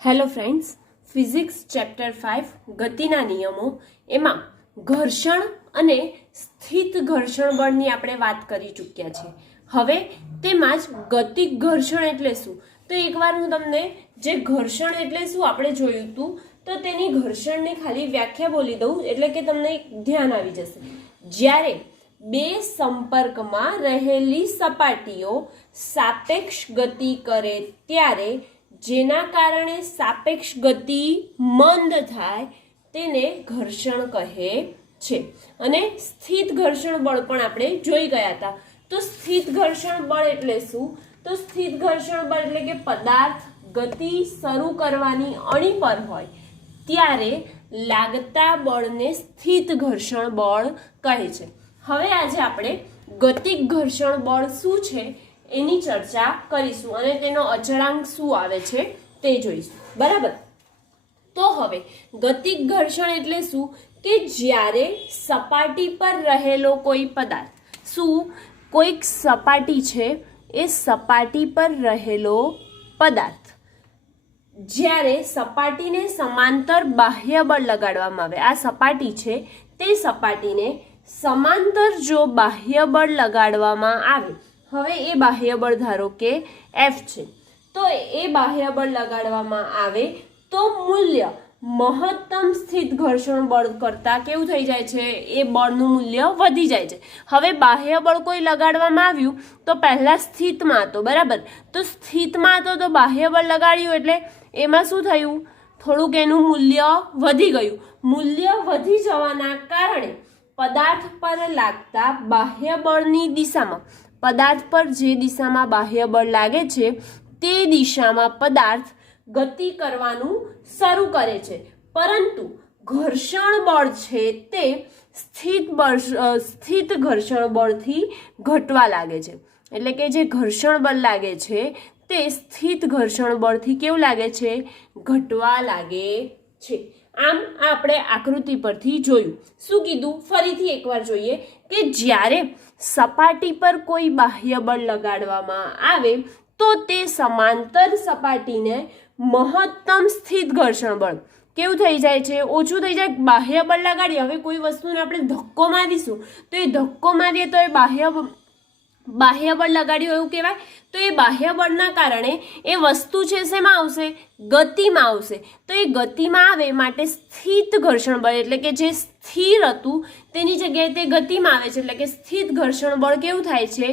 Hello friends, physics chapter 5 ગતિના નિયમો એમાં ઘર્ષણ અને સ્થિત ઘર્ષણ બળની આપણે વાત કરી ચૂક્યા છે. હવે તેમાં જ ગતિક ઘર્ષણ એટલે શું, તો એકવાર હું તમને જે ઘર્ષણ એટલે શું આપણે જોયું હતું તો તેની ઘર્ષણની ખાલી વ્યાખ્યા બોલી દઉં એટલે કે તમને ધ્યાન આવી જશે. જ્યારે બે સંપર્કમાં રહેલી સપાટીઓ સાપેક્ષ ગતિ કરે ત્યારે જેના કારણે સાપેક્ષ ગતિ મંદ થાય તેને ઘર્ષણ કહે છે. અને સ્થિત ઘર્ષણ બળ પણ આપણે જોઈ ગયા હતા. તો સ્થિત ઘર્ષણ બળ એટલે શું, તો સ્થિત ઘર્ષણ બળ એટલે કે પદાર્થ ગતિ શરૂ કરવાની અણી પર હોય ત્યારે લાગતા બળને સ્થિત ઘર્ષણ બળ કહે છે. હવે આજે આપણે ગતિક ઘર્ષણ બળ શું છે એની ચર્ચા કરીશું અને તેનો અચળાંક શું આવે છે તે જોઈશું. બરાબર, તો હવે ગતિક ઘર્ષણ એટલે શું કે જ્યારે સપાટી પર રહેલો કોઈ પદાર્થ, શું કોઈક સપાટી છે એ સપાટી પર રહેલો પદાર્થ જ્યારે સપાટીને સમાંતર બાહ્ય બળ લગાડવામાં આવે, આ સપાટી છે તે સપાટીને સમાંતર જો બાહ્ય બળ લગાડવામાં આવે, હવે એ બાહ્ય બળ ધારો કે F છે, તો એ બાહ્ય બળ લગાડવામાં આવે તો મૂલ્ય મહત્તમ સ્થિત ઘર્ષણ બળ કરતાં કેવું થઈ જાય છે, એ બળનું મૂલ્ય વધી જાય છે. હવે બાહ્ય બળ કોઈ લગાડવામાં આવ્યું તો પહેલા સ્થિતમાં હતો, બરાબર, તો સ્થિતમાં હતો તો બાહ્ય બળ લગાડ્યું એટલે એમાં શું થયું, થોડુંક એનું મૂલ્ય વધી ગયું. મૂલ્ય વધી જવાના કારણે પદાર્થ પર લાગતા બાહ્ય બળની દિશામાં, પદાર્થ પર જે દિશામાં બાહ્ય બળ લાગે છે તે દિશામાં પદાર્થ ગતિ કરવાનું શરૂ કરે છે, પરંતુ ઘર્ષણ બળ છે તે સ્થિત ઘર્ષણ બળથી ઘટવા લાગે છે. એટલે કે જે ઘર્ષણ બળ લાગે છે તે સ્થિત ઘર્ષણ બળથી કેવું લાગે છે, ઘટવા લાગે છે. આમ આપણે આકૃતિ પરથી જોયું. શું કીધું, ફરીથી એકવાર જોઈએ કે જ્યારે સપાટી પર કોઈ બાહ્ય બળ લગાડવામાં આવે તો તે સમાંતર સપાટીને મહત્તમ સ્થિત ઘર્ષણ બળ કેવું થઈ જાય છે, ઓછું થઈ જાય. બાહ્ય બળ લગાડીએ, હવે કોઈ વસ્તુને આપણે ધક્કો મારીશું તો એ ધક્કો મારીએ તો એ બાહ્ય બળ લગાડ્યું એવું કહેવાય. તો એ બાહ્ય બળના કારણે એ વસ્તુ છે શેમાં આવશે, ગતિમાં આવશે. તો એ ગતિમાં આવે માટે સ્થિત ઘર્ષણ બળ એટલે કે જે સ્થિર હતું તેની જગ્યાએ તે ગતિમાં આવે છે, એટલે કે સ્થિત ઘર્ષણ બળ કેવું થાય છે,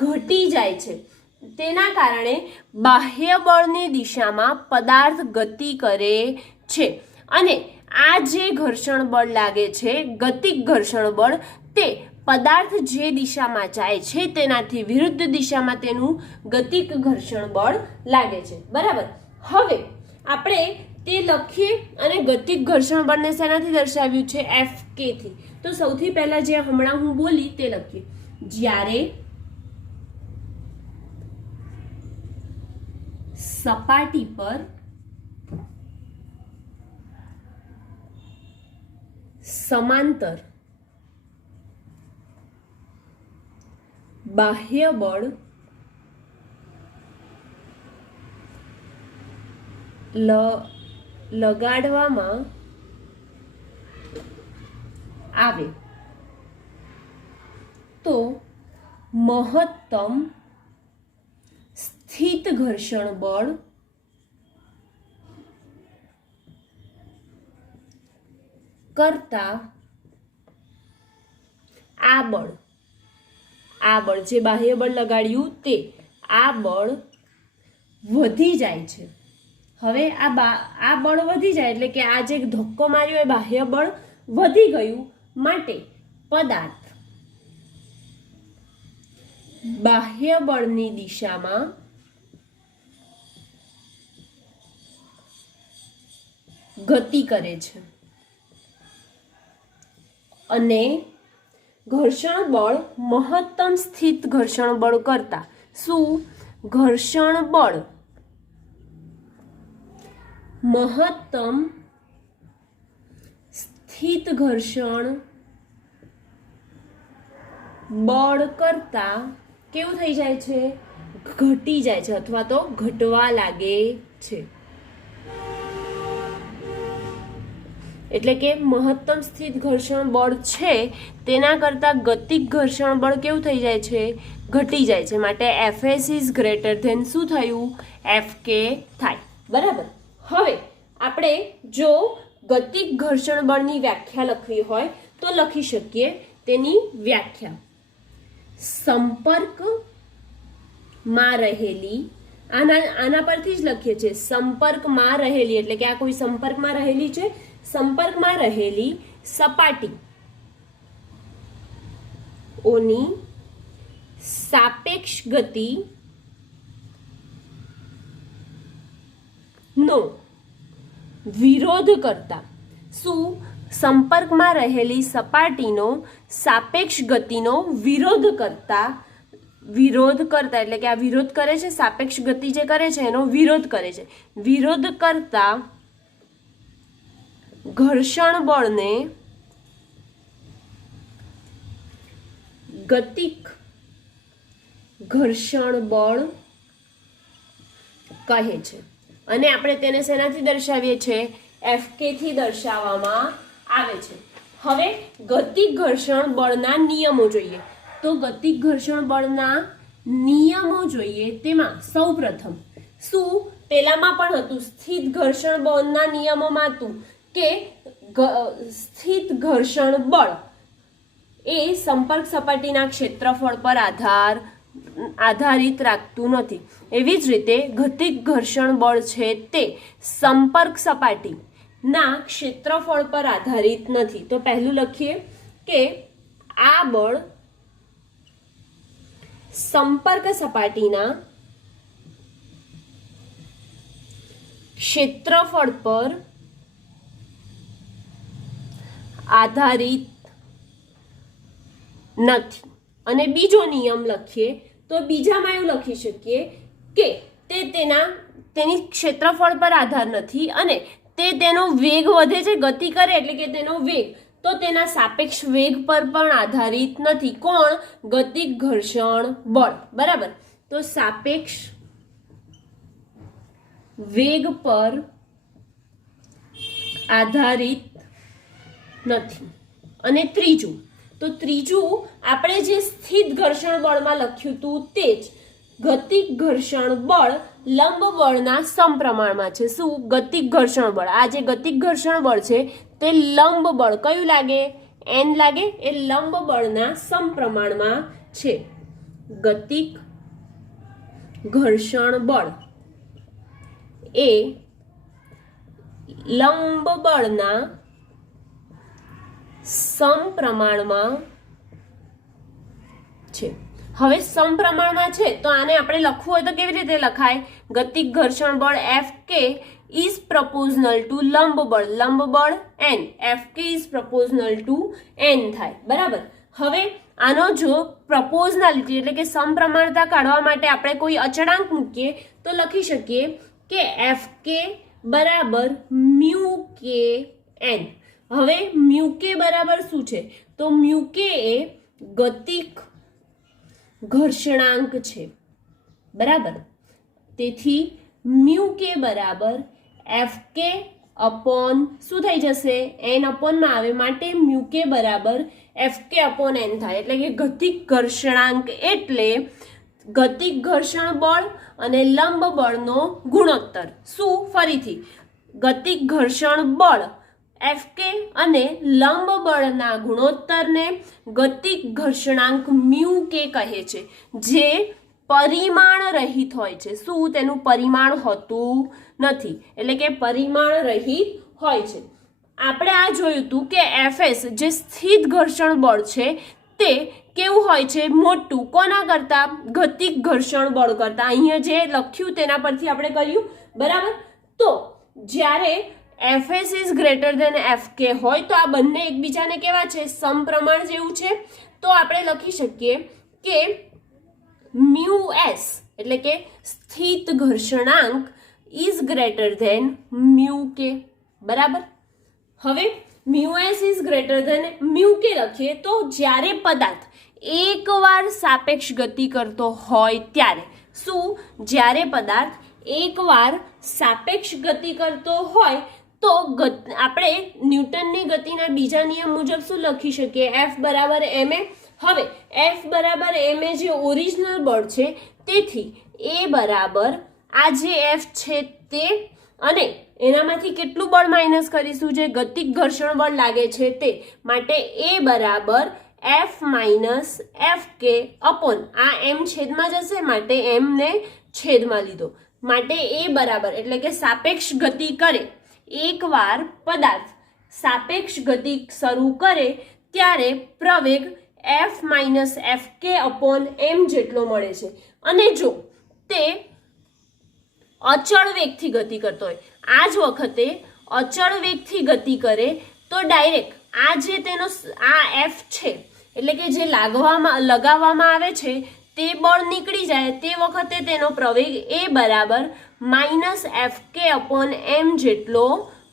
ઘટી જાય છે. તેના કારણે બાહ્ય બળની દિશામાં પદાર્થ ગતિ કરે છે અને આ જે ઘર્ષણ બળ લાગે છે ગતિક ઘર્ષણ બળ, તે પદાર્થ જે દિશામાં જાય છે તેનાથી વિરુદ્ધ દિશામાં તેનું ગતિક ઘર્ષણ બળ લાગે છે. બરાબર, હવે આપણે તે લખીએ અને ગતિક ઘર્ષણ બળને શેનાથી દર્શાવ્યું છે, Fk થી. તો સૌથી પહેલા જે હમણાં હું બોલી તે લખીએ. જ્યારે સપાટી પર સમાંતર બાહ્ય બળ લગાડવામાં આવે તો મહત્તમ સ્થિત ઘર્ષણ બળ કરતા આ બળ જે બાહ્ય બળ લગાડ્યું તે આ બળ વધી જાય છે. હવે આ બળ વધી જાય એટલે કે આ જે ધક્કો માર્યો એ બાહ્ય બળ વધી ગયું માટે પદાર્થ બાહ્ય બળની દિશામાં ગતિ કરે છે અને ઘર્ષણ બળ મહત્તમ સ્થિત ઘર્ષણ બળ કરતા, શું ઘર્ષણ બળ મહત્તમ સ્થિત ઘર્ષણ બળ કરતા કેવું થઈ જાય છે, ઘટી જાય છે અથવા તો ઘટવા લાગે છે. એટલે કે મહત્તમ સ્થિત ઘર્ષણ બળ છે તેના કરતાં ગતિક ઘર્ષણ બળ કેવું થઈ જાય છે, ઘટી જાય છે. માટે એફએસ ઇઝ ગ્રેટર ધેન શું થયું, એફકે થાય. બરાબર. હવે આપણે જો ગતિક ઘર્ષણ બળની વ્યાખ્યા લખવી હોય તો લખી શકીએ. તેની વ્યાખ્યા સંપર્કમાં રહેલી, આના પરથી જ લખીએ છીએ, સંપર્કમાં રહેલી એટલે કે આ કોઈ સંપર્કમાં રહેલી છે, સંપર્કમાં રહેલી સપાટીઓની સાપેક્ષ ગતિ નો વિરોધ કરતા. શું? સંપર્કમાં રહેલી સપાટીનો સાપેક્ષ ગતિનો વિરોધ કરતા એટલે કે આ વિરોધ કરે છે, સાપેક્ષ ગતિ જે કરે છે એનો વિરોધ કરે છે. વિરોધ કરતા ઘર્ષણ બળને ગતિક ઘર્ષણ બળ કહે છે. અને આપણે તેને શેનાથી દર્શાવીએ છીએ, એફકે થી દર્શાવવામાં આવે છે. હવે ગતિક ઘર્ષણ બળના નિયમો જોઈએ. તો ગતિક ઘર્ષણ બળના નિયમો જોઈએ. તેમાં સૌપ્રથમ શું, પેલામાં પણ હતું, સ્થિત ઘર્ષણ બળના નિયમોમાં હતું કે સ્થિત ઘર્ષણ બળ એ સંપર્ક સપાટીના ક્ષેત્રફળ પર આધારિત રાખતું નથી. એવી જ રીતે ગતિક ઘર્ષણ બળ છે તે સંપર્ક સપાટીના ક્ષેત્રફળ પર આધારિત નથી. તો પહેલું લખીએ કે આ બળ સંપર્ક સપાટીના ક્ષેત્રફળ પર આધારિત નથી. અને બીજો નિયમ લખીએ તો બીજામાં એવું લખી શકીએ કે તે તેની ક્ષેત્રફળ પર આધાર નથી અને તે તેનો વેગ વધે છે, ગતિ કરે એટલે કે તેનો વેગ, તો તેના સાપેક્ષ વેગ પર પણ આધારિત નથી. કોણ? ગતિક ઘર્ષણ બળ. બરાબર. તો સાપેક્ષ વેગ પર આધારિત નથી. અને ત્રીજું આપણે જે સ્થિત ઘર્ષણ બળમાં લખ્યું હતું તે જ ગતિક ઘર્ષણ બળ લંબ બળના સમપ્રમાણમાં છે. શું? ગતિક ઘર્ષણ બળ. આ જે ગતિક ઘર્ષણ બળ છે તે લંબ બળ કયું લાગે? એન લાગે. એ લંબ બળના સમપ્રમાણમાં છે. ગતિક ઘર્ષણ બળ એ લંબ બળના સમપ્રમાણમાં છે. હવે સમપ્રમાણમાં છે તો આને આપણે લખવું હોય તો કેવી રીતે લખાય? ગતિક ઘર્ષણ બળ Fk is proportional to લંબ બળ n. Fk is proportional to n થાય. બરાબર. હવે આનો જો પ્રપોઝનાલિટી એટલે કે સમપ્રમાણતા કાઢવા માટે આપણે કોઈ અચળાંક મૂકીએ તો લખી શકીએ કે Fk બરાબર μkn. હવે મ્યુકે બરાબર શું છે? તો મ્યુકે એ ગતિક ઘર્ષણાંક છે. બરાબર. તેથી મ્યુકે બરાબર Fk અપોન શું થઈ જશે? n અપોનમાં આવે માટે મ્યુકે બરાબર Fk અપોન n થાય. એટલે કે ગતિક ઘર્ષણાંક એટલે ગતિક ઘર્ષણ બળ અને લંબ બળનો ગુણોત્તર. શું? ફરીથી ગતિક ઘર્ષણ બળ Fk અને લંબ બળના ગુણોત્તરને ગતિક ઘર્ષણાંક મ્યુકે કહે છે, જે પરિમાણ રહિત હોય છે. શું? તેનું પરિમાણ હોતું નથી. એટલે કે પરિમાણ રહિત હોય છે. આપણે આ જોયું હતું કે Fs જે સ્થિત ઘર્ષણ બળ છે તે કેવું હોય છે? મોટું. કોના કરતા? ગતિક ઘર્ષણ બળ કરતા. અહીંયા જે લખ્યું તેના પરથી આપણે કર્યું. બરાબર. તો જ્યારે Fs is greater than Fk હોય તો આ બંને એકબીજાને કેવા છે? સમપ્રમાણ જેવું છે. તો આપણે લખી શકીએ કે મ્યુએસ એટલે કે સ્થિત ઘર્ષણાંક is greater than મ્યુકે. બરાબર. હવે મ્યુએસ is greater than મ્યુકે લખીએ તો જ્યારે પદાર્થ એકવાર સાપેક્ષ ગતિ કરતો હોય ત્યારે. શું? જ્યારે પદાર્થ એકવાર સાપેક્ષ ગતિ કરતો હોય તો આપણે ન્યૂટનની ગતિના બીજા નિયમ મુજબ શું લખી શકીએ? F બરાબર ma. હવે F બરાબર ma જે ઓરિજિનલ બળ છે, તેથી a બરાબર આ જે F છે તે, અને એનામાંથી કેટલું બળ માઇનસ કરીશું? જે ગતિક ઘર્ષણ બળ લાગે છે તે. માટે a બરાબર F માઇનસ FK અપોન આ m છેદમાં જશે, માટે m ને છેદમાં લીધો. માટે a બરાબર એટલે કે સાપેક્ષ ગતિ કરે, એકવાર પદાર્થ સાપેક્ષ ગતિ શરૂ કરે ત્યારે પ્રવેગ F minus FK upon m જેટલો મળે છે. અને જો તે અચળ વેગથી ગતિ કરતો હોય, આ જ વખતે અચળ વેગથી ગતિ કરે તો ડાયરેક્ટ આ જે તેનો આ F છે એટલે કે જે લગાવવામાં આવે છે તે બળ નીકળી જાય, તે વખતે તેનો પ્રવેગ a બરાબર માઇનસ FK અપોન m જેટલો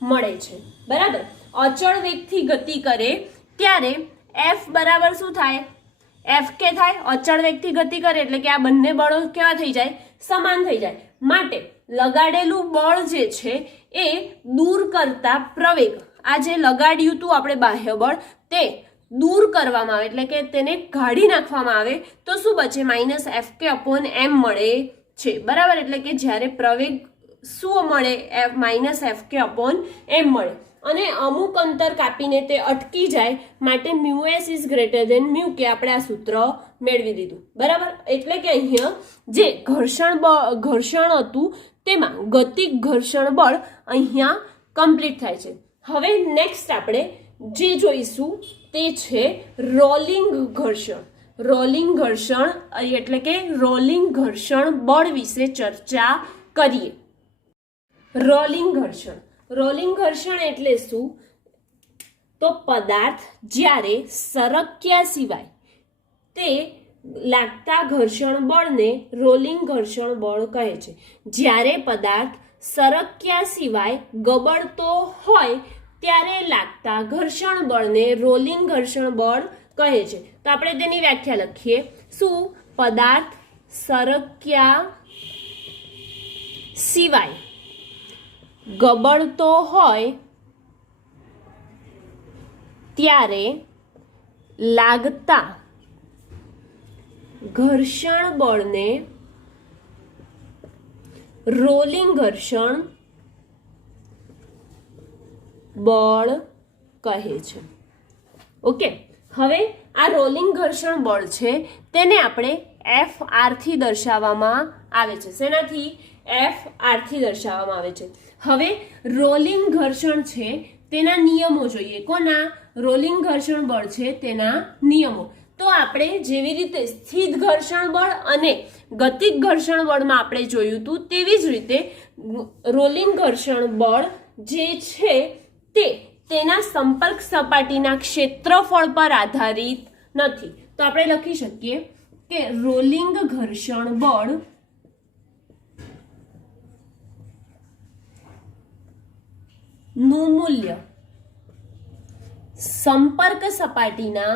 મળે છે. બરાબર. અચળ વેગથી ગતિ કરે ત્યારે F બરાબર શું થાય? FK થાય. અચળ વેગથી ગતિ કરે એટલે કે આ બંને બળો કેવા થઈ જાય? સમાન થઈ જાય. માટે લગાડેલું બળ જે છે એ દૂર કરતા પ્રવેગ, આ જે લગાડ્યું હતું આપણે બાહ્ય બળ, તે દૂર કરવામાં આવે એટલે કે તેને કાઢી નાખવામાં આવે તો શું બચે? માઇનસ FK અપોન m મળે છે. બરાબર. એટલે કે જ્યારે પ્રવેગ શું મળે? માઇનસ FK અપોન m મળે, અને અમુક અંતર કાપીને તે અટકી જાય, માટે μs is greater than μk. આપણે આ સૂત્ર મેળવી દીધું. બરાબર. એટલે કે અહીંયા જે ઘર્ષણ હતું તેમાં ગતિક ઘર્ષણ બળ અહીંયા કમ્પ્લીટ થાય છે. હવે નેક્સ્ટ આપણે જે જોઈશું તે છે રોલિંગ ઘર્ષણ. રોલિંગ ઘર્ષણ એટલે કે રોલિંગ ઘર્ષણ બળ વિશે ચર્ચા કરીએ. રોલિંગ ઘર્ષણ. રોલિંગ ઘર્ષણ એટલે શું? તો પદાર્થ જ્યારે સરક્યા સિવાય તે લાગતા ઘર્ષણ બળને રોલિંગ ઘર્ષણ બળ કહે છે. જ્યારે પદાર્થ સરક્યા સિવાય ગબડતો હોય ત્યારે લાગતા ઘર્ષણ બળને રોલિંગ ઘર્ષણ બળ કહે છે. તો આપણે તેની વ્યાખ્યા લખીએ. શું? પદાર્થ સરક્યા સિવાય ગબડતો હોય ત્યારે લાગતા ઘર્ષણ બળને રોલિંગ ઘર્ષણ બળ કહે છે. ઓકે. હવે આ રોલિંગ ઘર્ષણ બળ છે તેને આપણે FR થી દર્શાવવામાં આવે છે. શેનાથી? FR થી દર્શાવવામાં આવે છે. હવે રોલિંગ ઘર્ષણ છે તેના નિયમો જોઈએ. કોના? રોલિંગ ઘર્ષણ બળ છે તેના નિયમો. તો આપણે જેવી રીતે સ્થિત ઘર્ષણ બળ અને ગતિક ઘર્ષણ બળમાં આપણે જોયું હતું, તેવી જ રીતે રોલિંગ ઘર્ષણ બળ જે છે તે તેના સંપર્ક સપાટીના ક્ષેત્રફળ પર આધારિત નથી. તો આપણે લખી શકીએ કે રોલિંગ ઘર્ષણ બળ નું મૂલ્ય સંપર્ક સપાટીના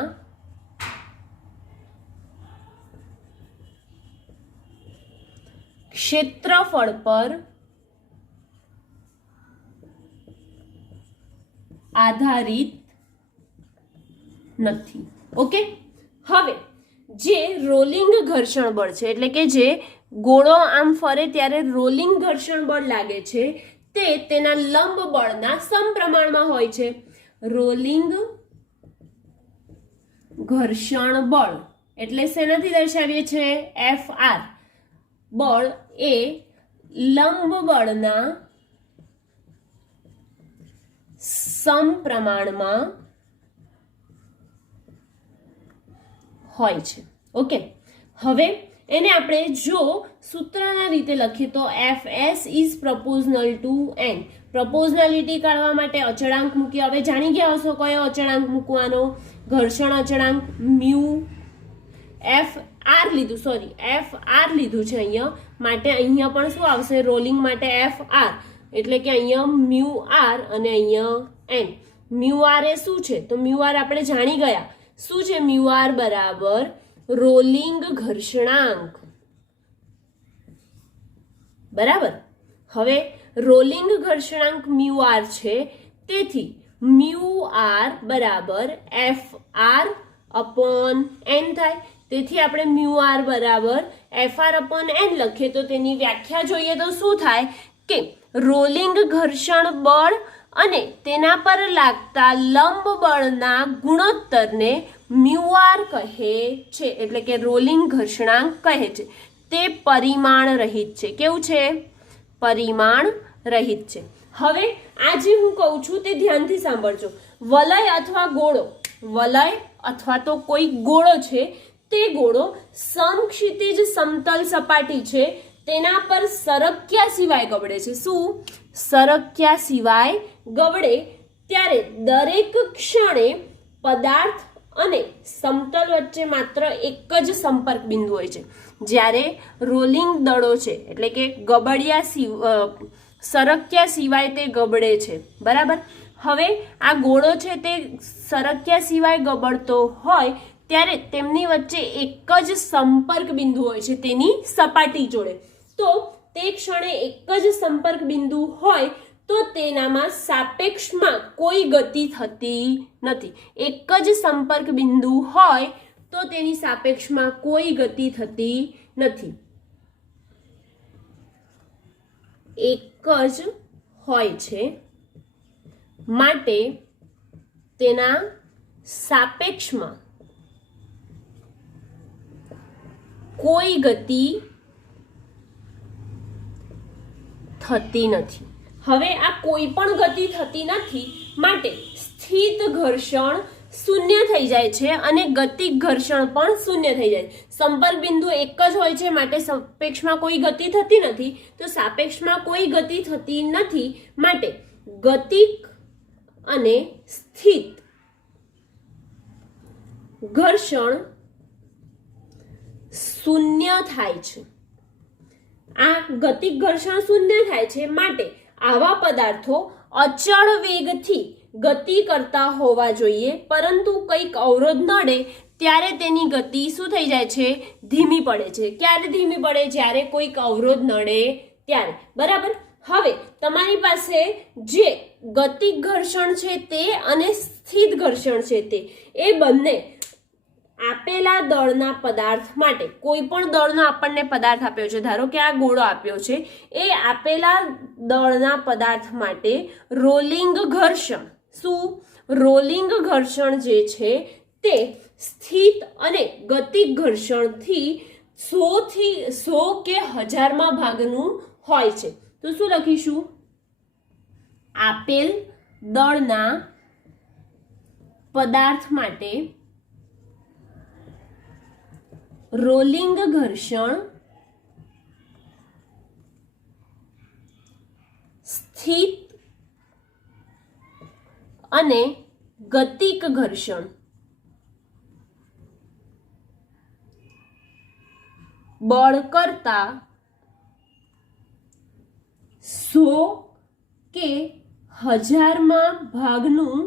ક્ષેત્રફળ પર આધારિત નથી. ઓકે. હવે જે રોલિંગ ઘર્ષણ બળ છે એટલે કે જે ગોળો આમ ફરે ત્યારે રોલિંગ ઘર્ષણ બળ લાગે છે તે તેના લંબ બળના સમપ્રમાણમાં હોય છે. રોલિંગ ઘર્ષણ બળ એટલે શેનાથી દર્શાવીએ છીએ? FR. બળ એ લંબ બળના સમપ્રમાણમાં હોય છે. ઓકે. હવે એને આપણે જો સૂત્રના રીતે લખીએ તો FS ઇઝ પ્રપોઝનલ ટુ N. પ્રપોઝનાલિટી કાઢવા માટે અચળાંક મૂકી. હવે જાણી ગયા હશો કયો અચળાંક મૂકવાનો? ઘર્ષણ અચળાંક મ્યુ FR લીધું, સોરી FR લીધું છે અહીંયા. માટે અહીંયા પણ શું આવશે? રોલિંગ માટે FR એટલે કે અહીંયા મ્યુ R અને અહીંયા N. મ્યુ R એ શું છે? તો મ્યુ R આપણે જાણી ગયા. શું છે મ્યુ R? બરાબર રોલિંગ ઘર્ષણાંક. બરાબર. હવે રોલિંગ ઘર્ષણાંક મ્યુ આર છે, તેથી મ્યુ આર બરાબર એફ આર અપોન એન થાય. તેથી આપણે મ્યુ આર બરાબર એફ આર અપોન એન લખીએ તો તેની વ્યાખ્યા જોઈએ તો શું થાય કે રોલિંગ ઘર્ષણ બળ અને તેના પર લાગતા લંબ બળના ગુણોત્તરને મ્યુ આર કહે છે, એટલે કે રોલિંગ ઘર્ષણાંક કહે છે. તે પરિમાણ રહિત છે. કેવું છે? પરિમાણ રહિત છે. હવે આ જે હું કહું છું તે ધ્યાનથી સાંભળજો. વલય અથવા ગોળો, વલય અથવા તો કોઈ ગોળો છે, તે ગોળો સમક્ષિતિજ સમતલ સપાટી છે તેના પર સરક્યા સિવાય ગબડે છે. શું? સરક્યા સિવાય ગબડે ત્યારે દરેક ક્ષણે પદાર્થ અને સમતલ વચ્ચે માત્ર એક જ સંપર્ક બિંદુ હોય છે. જ્યારે રોલિંગ દળો છે એટલે કે સરક્યા સિવાય તે ગબડે છે. બરાબર. હવે આ ગોળો છે તે સરક્યા સિવાય ગબડતો હોય ત્યારે તેમની વચ્ચે એક જ સંપર્ક બિંદુ હોય છે તેની સપાટી જોડે. તો તે ક્ષણે એક જ સંપર્ક બિંદુ હોય તો તેનામાં સાપેક્ષમાં કોઈ ગતિ થતી નથી. એક જ સંપર્ક બિંદુ હોય તો તેની સાપેક્ષમાં કોઈ ગતિ થતી નથી. એક જ હોય છે માટે તેના સાપેક્ષમાં કોઈ ગતિ થતી નથી. હવે આ કોઈ પણ ગતિ થતી નથી માટે સ્થિત ઘર્ષણ શૂન્ય થઈ જાય છે અને ગતિક ઘર્ષણ પણ શૂન્ય થઈ જાય છે. સંપર્ક બિંદુ એક જ હોય છે માટે સાપેક્ષમાં કોઈ ગતિ થતી નથી, તો સાપેક્ષમાં કોઈ ગતિ થતી નથી માટે ગતિક અને સ્થિત ઘર્ષણ શૂન્ય થાય છે. આ ગતિક ઘર્ષણ શૂન્ય થાય છે માટે આવા પદાર્થો અચળ વેગથી ગતિ કરતા હોવા જોઈએ, પરંતુ કંઈક અવરોધ નડે ત્યારે તેની ગતિ શું થઈ જાય છે? ધીમી પડે છે. ક્યારે ધીમી પડે? જ્યારે કોઈક અવરોધ નડે ત્યારે. બરાબર. હવે તમારી પાસે જે ગતિક ઘર્ષણ છે તે અને સ્થિત ઘર્ષણ છે તે એ બંને આપેલા દળના પદાર્થ માટે, કોઈ પણ દળનો આપણને પદાર્થ આપ્યો છે, ધારો કે આ ગોળો આપ્યો છે, એ આપેલા દળના પદાર્થ માટે રોલિંગ ઘર્ષણ, શું? રોલિંગ ઘર્ષણ જે છે તે સ્થિત અને ગતિક ઘર્ષણથી 100 કે 1000માં ભાગનું હોય છે. તો શું લખીશું? આપેલ દળના પદાર્થ માટે રોલિંગ ઘર્ષણ સ્થિત અને ગતિક ઘર્ષણ બળ કરતા 100 કે 1000માં ભાગનું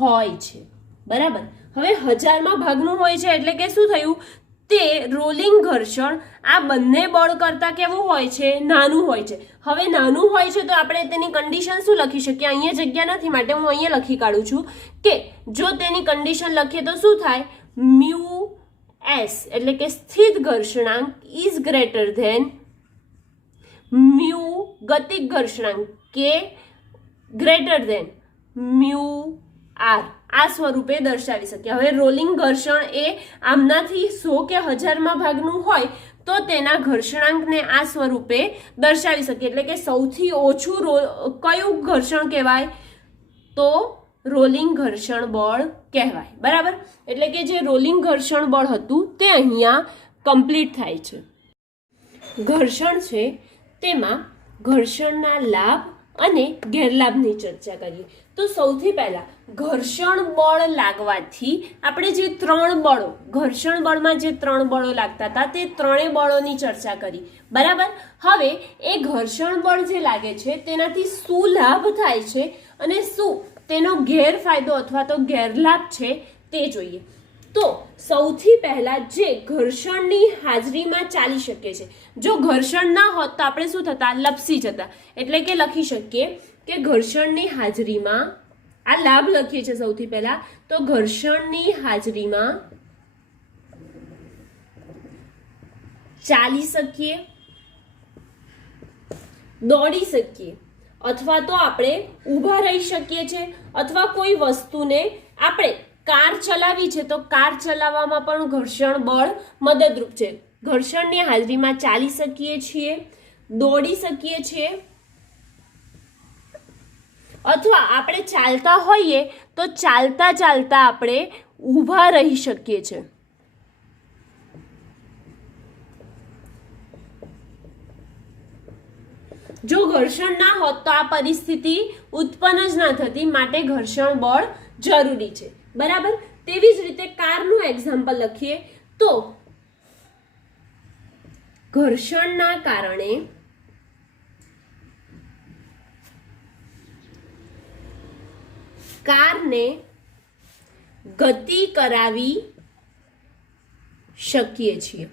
હોય છે. બરાબર. હવે 1000માં ભાગનું હોય છે એટલે કે શું થયું? તે રોલિંગ ઘર્ષણ આ બંને બળ કરતા કેવું હોય છે? નાનું હોય છે. હવે નાનું હોય છે તો આપણે તેની કન્ડિશન શું લખી શકીએ? અહીંયા જગ્યા નથી માટે હું અહીંયા લખી કાઢું છું કે જો તેની કન્ડિશન લખીએ તો શું થાય? મ્યુ એસ એટલે કે સ્થિત ઘર્ષણાંક ઇઝ ગ્રેટર ધેન મ્યુ ગતિક ઘર્ષણાંક કે ગ્રેટર ધેન મ્યુ આર. આ સ્વરૂપે દર્શાવી શકીએ. હવે રોલિંગ ઘર્ષણ એ આમનાથી 100 કે 1000માં ભાગનું હોય તો તેના ઘર્ષણાંકને આ સ્વરૂપે દર્શાવી શકીએ. એટલે કે સૌથી ઓછું કયું ઘર્ષણ કહેવાય? તો રોલિંગ ઘર્ષણ બળ કહેવાય. બરાબર. એટલે કે જે રોલિંગ ઘર્ષણ બળ હતું તે અહીંયા કમ્પ્લીટ થાય છે. ઘર્ષણ છે તેમાં ઘર્ષણના લાભ અને ગેરલાભની ચર્ચા કરીએ. તો સૌથી પહેલા ઘર્ષણ બળ લાગવાથી આપણે જે 3 બળો, ઘર્ષણ બળમાં જે 3 બળો લાગતા હતા તે 3 બળોની ચર્ચા કરી. બરાબર. હવે એ ઘર્ષણ બળ જે લાગે છે તેનાથી શું લાભ થાય છે અને શું તેનો ગેરફાયદો અથવા તો ગેરલાભ છે તે જોઈએ. તો સૌથી પહેલા જે ઘર્ષણની હાજરીમાં ચાલી શકે છે, જો ઘર્ષણ ના હોત તો આપણે શું થતા, લપસી જતા. એટલે કે લખી શકીએ કે ઘર્ષણની હાજરીમાં, આ લાભ લખીએ છીએ સૌથી પહેલા, તો ઘર્ષણની હાજરીમાં ચાલી શકીએ, દોડી શકીએ, અથવા તો આપણે ઊભા રહી શકીએ છીએ, અથવા કોઈ વસ્તુને આપણે કાર ચલાવી છે તો કાર ચલાવવામાં પણ ઘર્ષણ બળ મદદરૂપ છે. ઘર્ષણની હાજરીમાં ચાલી શકીએ છીએ, દોડી શકીએ છીએ, અથવા આપણે ચાલતા હોઈએ તો ચાલતા ચાલતા આપણે ઊભા રહી શકીએ છીએ. જો ઘર્ષણ ના હોત તો આ પરિસ્થિતિ ઉત્પન્ન જ ના થતી, માટે ઘર્ષણ બળ જરૂરી છે. બરાબર. તેવી જ રીતે કારનું એક્ઝામ્પલ લખીએ તો ઘર્ષણના કારણે કારને ગતિ કરાવી શકીએ છીએ.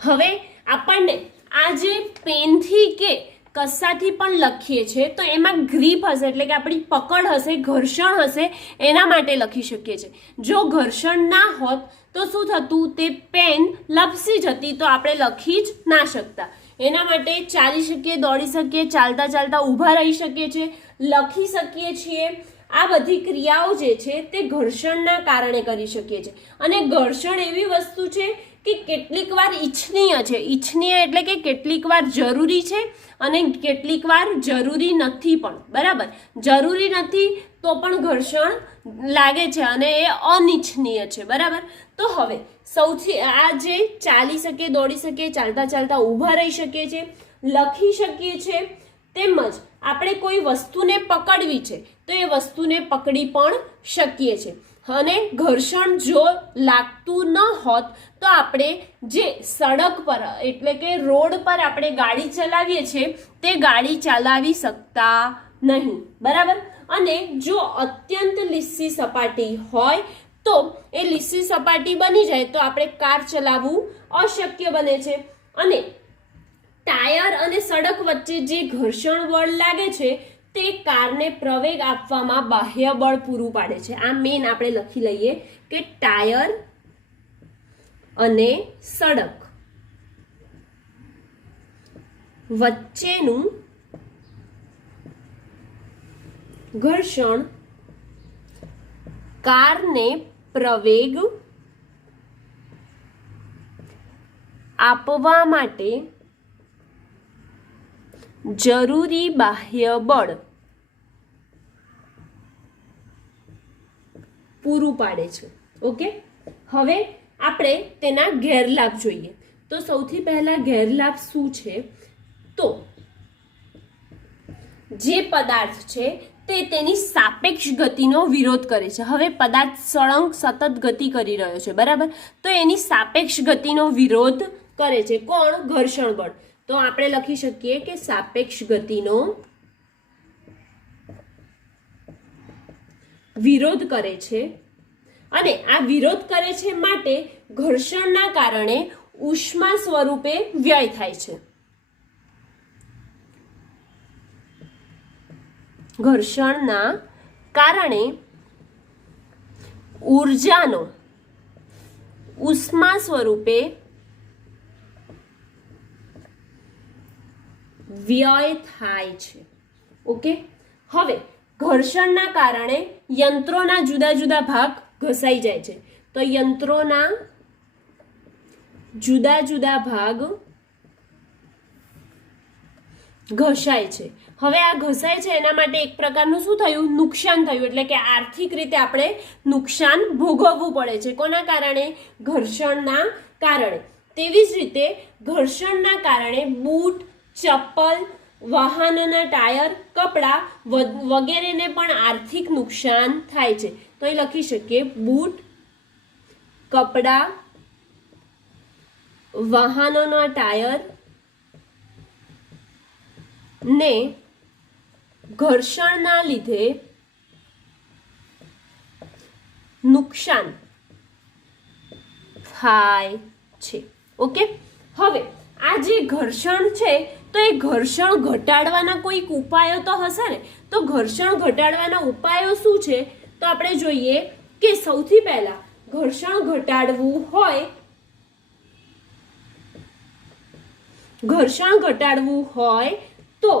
હવે આપણને આ જે પેનથી કે કશાથી પણ લખીએ છીએ તો એમાં ગ્રીપ હશે, એટલે કે આપણી પકડ હશે, ઘર્ષણ હશે, એના માટે લખી શકીએ છીએ. જો ઘર્ષણ ના હોત તો શું થતું, તે પેન લપસી જતી, તો આપણે લખી જ ના શકતા. એના માટે ચાલી શકીએ, દોડી શકીએ, ચાલતા ચાલતા ઊભા રહી શકીએ છીએ, લખી શકીએ છીએ. આ બધી ક્રિયાઓ જે છે તે ઘર્ષણના કારણે કરી શકીએ છીએ. અને ઘર્ષણ એવી વસ્તુ છે કે કેટલીક વાર ઈચ્છનીય છે. ઈચ્છનીય એટલે કે કેટલીક વાર જરૂરી છે અને કેટલીક વાર જરૂરી નથી પણ. બરાબર. જરૂરી નથી તો પણ ઘર્ષણ લાગે છે અને એ અનિચ્છનીય છે. બરાબર. તો હવે સૌથી આ જે ચાલી શકીએ, દોડી શકીએ, ચાલતા ચાલતા ઊભા રહી શકીએ છીએ, લખી શકીએ છીએ, તેમજ આપણે કોઈ વસ્તુને પકડવી છે તો એ વસ્તુને પકડી પણ શકીએ છીએ. અને ઘર્ષણ જો લાગતું ન હોત તો આપણે જે સડક પર એટલે કે રોડ પર આપણે ગાડી ચલાવીએ છીએ તે ગાડી ચલાવી શકતા નહીં. બરાબર. અને જો અત્યંત લીસી સપાટી હોય તો એ લીસી સપાટી બની જાય તો આપણે કાર ચલાવવું અશક્ય બને છે. અને ટાયર અને સડક વચ્ચે જે ઘર્ષણ બળ લાગે છે તે કારને પ્રવેગ આપવામાં બાહ્ય બળ પૂરું પાડે છે. આ મેન આપણે લખી લઈએ કે ટાયર અને સડક વચ્ચેનું ઘર્ષણ કારને પ્રવેગ આપવા માટે જરૂરી બાહ્ય બળ પૂરું પાડે છે. ઓકે. હવે આપણે તેના ગેરલાભ જોઈએ. તો સૌથી પહેલા ગેરલાભ શું છે, તો જે પદાર્થ છે તે તેની સાપેક્ષ ગતિનો વિરોધ કરે છે. હવે પદાર્થ સળંગ સતત ગતિ કરી રહ્યો છે. બરાબર. તો એની સાપેક્ષ ગતિનો વિરોધ કરે છે. કોણ? ઘર્ષણ બળ. તો આપણે લખી શકીએ કે સાપેક્ષ ગતિનો વિરોધ કરે છે. અને આ વિરોધ કરે છે માટે ઘર્ષણના કારણે ઉષ્મા સ્વરૂપે વ્યય થાય છે. ઘર્ષણના કારણે ઊર્જાનો ઉષ્મા સ્વરૂપે વ્યય થાય છે. ઓકે. હવે ઘર્ષણના કારણે યંત્રોના જુદા જુદા ભાગ ઘસાઈ જાય છે. તો યંત્રોના જુદા જુદા ભાગ ઘસાય છે. હવે આ ઘસાય છે એના માટે એક પ્રકારનું શું થયું? નુકસાન થયું. એટલે કે આર્થિક રીતે આપણે નુકસાન ભોગવવું પડે છે. કોના કારણે? ઘર્ષણના કારણે. તેવી જ રીતે ઘર્ષણના કારણે બૂટ, ચપ્પલ, વાહનના ટાયર, કપડાં વગેરેને પણ આર્થિક નુકસાન થાય છે. તો એ લખી શકીએ બૂટ, કપડાં, વાહનોના ટાયર ને ઘર્ષણના લીધે નુકસાન નુકસાન થાય છે. ઓકે, હવે આ જે ઘર્ષણ છે તો એ ઘર્ષણ ઘટાડવાના કોઈક ઉપાયો તો હશે ને. તો ઘર્ષણ ઘટાડવાના ઉપાયો શું છે તો આપણે જોઈએ કે સૌથી પહેલા ઘર્ષણ ઘટાડવું હોય તો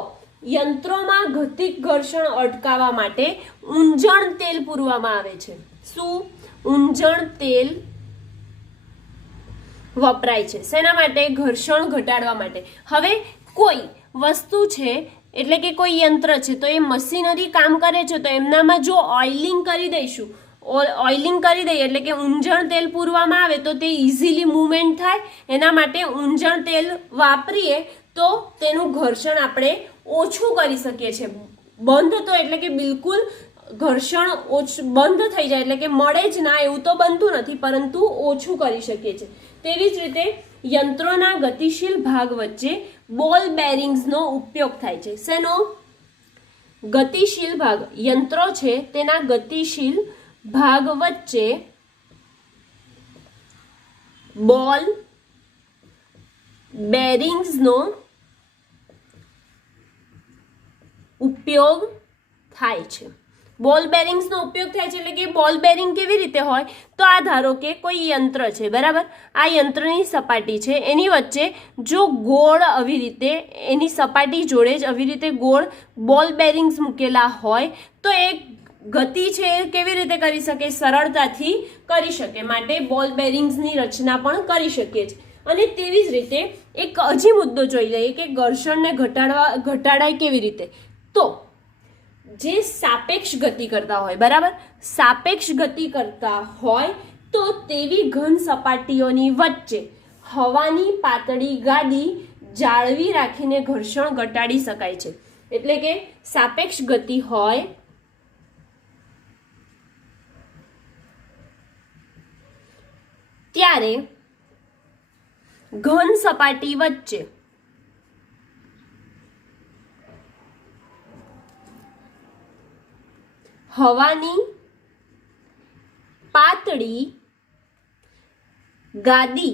યંત્રોમાં ગતિક ઘર્ષણ અટકાવવા માટે ઊંજણ તેલ પૂરવામાં આવે છે. શું? ઊંજણ તેલ વપરાય છે. શેના માટે? ઘર્ષણ ઘટાડવા માટે. હવે કોઈ વસ્તુ છે એટલે કે કોઈ યંત્ર છે તો એ મશીનરી કામ કરે છે તો એમનામાં જો ઓઇલિંગ કરી દઈશું, ઓઇલિંગ કરી દઈએ એટલે કે ઊંજણ તેલ પૂરવામાં આવે તો તે ઇઝીલી મૂવમેન્ટ થાય. એના માટે ઊંજણ તેલ વાપરીએ તો તેનું ઘર્ષણ આપણે ઓછું કરી શકીએ છીએ. બંધ તો એટલે કે બિલકુલ ઘર્ષણ બંધ થઈ જાય એટલે કે મળે જ ના એવું તો બનતું નથી, પરંતુ ઓછું કરી શકીએ છીએ. તેવી જ રીતે યંત્રોના ગતિશીલ ભાગ વચ્ચે બોલ બેરિંગ્સનો ઉપયોગ થાય છે. શેનો? ગતિશીલ ભાગ. યંત્રો છે તેના ગતિશીલ ભાગ વચ્ચે બોલ બેરિંગ્સનો ઉપયોગ થાય છે. બોલ બેરિંગ્સનો ઉપયોગ થાય છે એટલે કે બોલ બેરિંગ કેવી રીતે હોય તો આ ધારો કે કોઈ યંત્ર છે, બરાબર. આ યંત્રની સપાટી છે, એની વચ્ચે જો ગોળ આવી રીતે એની સપાટી જોડે જ આવી રીતે ગોળ બોલ બેરિંગ્સ મૂકેલા હોય તો એ ગતિ છે કેવી રીતે કરી શકે? સરળતાથી કરી શકે. માટે બોલ બેરિંગ્સની રચના પણ કરી શકીએ છીએ. અને તેવી જ રીતે એક હજી મુદ્દો જોઈ લઈએ કે ઘર્ષણને ઘટાડાય કેવી રીતે. તો જે સાપેક્ષ ગતિ કરતા હોય, બરાબર, સાપેક્ષ ગતિ કરતા હોય તો તેવી ઘન સપાટીઓની વચ્ચે હવાની પાતળી ગાદી જાળવી રાખીને ઘર્ષણ ઘટાડી શકાય છે. એટલે કે સાપેક્ષ ગતિ હોય ત્યારે ઘન સપાટી વચ્ચે હવાની પાતળી ગાદી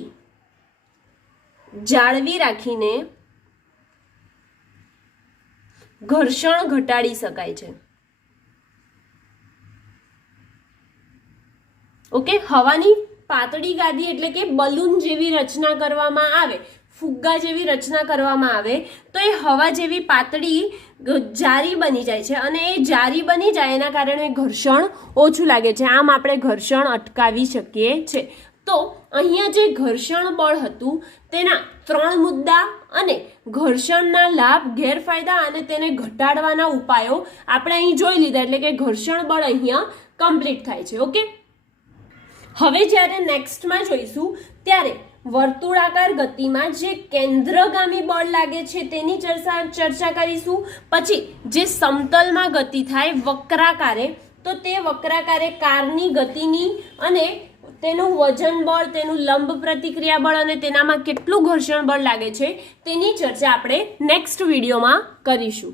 જાળવી રાખીને ઘર્ષણ ઘટાડી શકાય છે. ઓકે, હવાની પાતળી ગાદી એટલે કે બલૂન જેવી રચના કરવામાં આવે, ફુગ્ગા જેવી રચના કરવામાં આવે તો એ હવા જેવી પાતળી જારી બની જાય છે અને એ જારી બની જાય એના કારણે ઘર્ષણ ઓછું લાગે છે. આમ આપણે ઘર્ષણ અટકાવી શકીએ છીએ. તો અહીંયા જે ઘર્ષણ બળ હતું તેના 3 મુદ્દા અને ઘર્ષણના લાભ, ગેરફાયદા અને તેને ઘટાડવાના ઉપાયો આપણે અહીં જોઈ લીધા. એટલે કે ઘર્ષણ બળ અહીંયા કમ્પ્લીટ થાય છે. ઓકે, હવે જ્યારે નેક્સ્ટમાં જોઈશું ત્યારે વર્તુળાકાર ગતિમાં જે કેન્દ્રગામી બળ લાગે છે તેની ચર્ચા કરીશું. પછી જે સમતલમાં ગતિ થાય વક્રાકારે, તો તે વક્રાકારે કારની ગતિની અને તેનું વજન બળ, તેનું લંબ પ્રતિક્રિયા બળ અને તેનામાં કેટલું ઘર્ષણ બળ લાગે છે તેની ચર્ચા આપણે નેક્સ્ટ વિડીયોમાં કરીશું.